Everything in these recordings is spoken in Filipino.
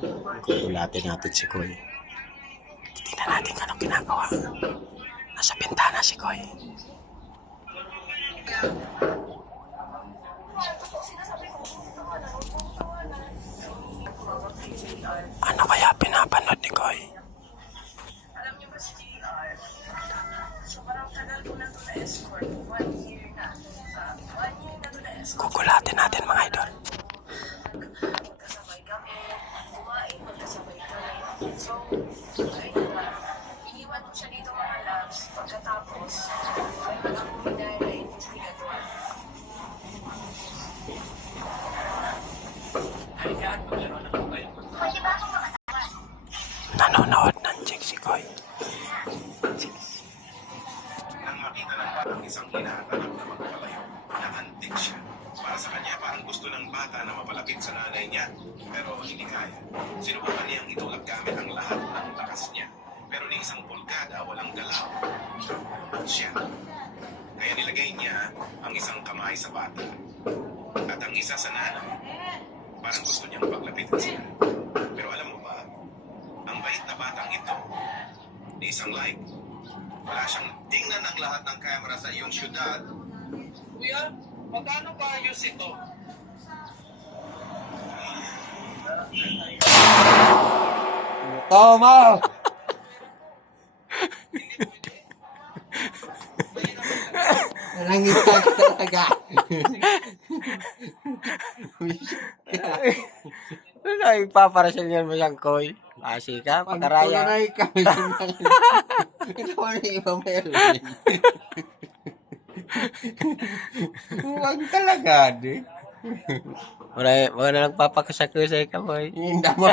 Gugulatin natin si Koy. Tingnan natin kung anong ginagawa. Nasa bintana si Koy. Ano kaya pinapanood ni Koy? Alam niyo ba si JR? Sobrang tagal ko na ito na-escort. 1 year na. 1 year na ito na-escort. Gugulatin natin mga idol. Magkasabay kami. Kumain, magkasabay kami. So, ayun nga. Iiwan ko siya dito mga labs. Pagkatapos, ay mag-akumiday na investigator. Pwede ba akong makatawan? Nanonood ng chick si Koy. Nang makita ng batang isang hinahanap na magpalayo, naantig siya. Para sa kanya, parang gusto ng bata na mapalapit sa nanay niya. Pero hindi kaya. Sinubukan niyang itulak gamit ang lahat ng lakas niya. Pero ni isang pulgada, walang galaw. At siya. Kaya nilagay niya ang isang kamay sa bata. At ang isa sa nanay. Parang gusto niyang paglapitan sila. Pero alam mo ba, ang bait na batang ito, ni isang like, wala siyang tingnan ng lahat ng camera sa iyong syudad. Kuya, magkano ba ayos ito? Toma! Nangita ka talaga. Ano ipaparasal mo siyang Koy? Asi ka, pagkaraya. Pagkaray ka. Ito mo na iba meron. Huwag talaga, di. Mga na nagpapakusay-kusay ka, Koy. Hindi mo.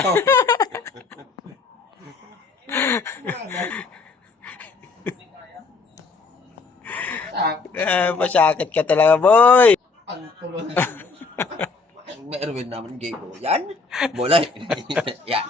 Masakit ka talaga, boy. Pagtuloy. Meron naman gay ko. Yan. Bola. Yan.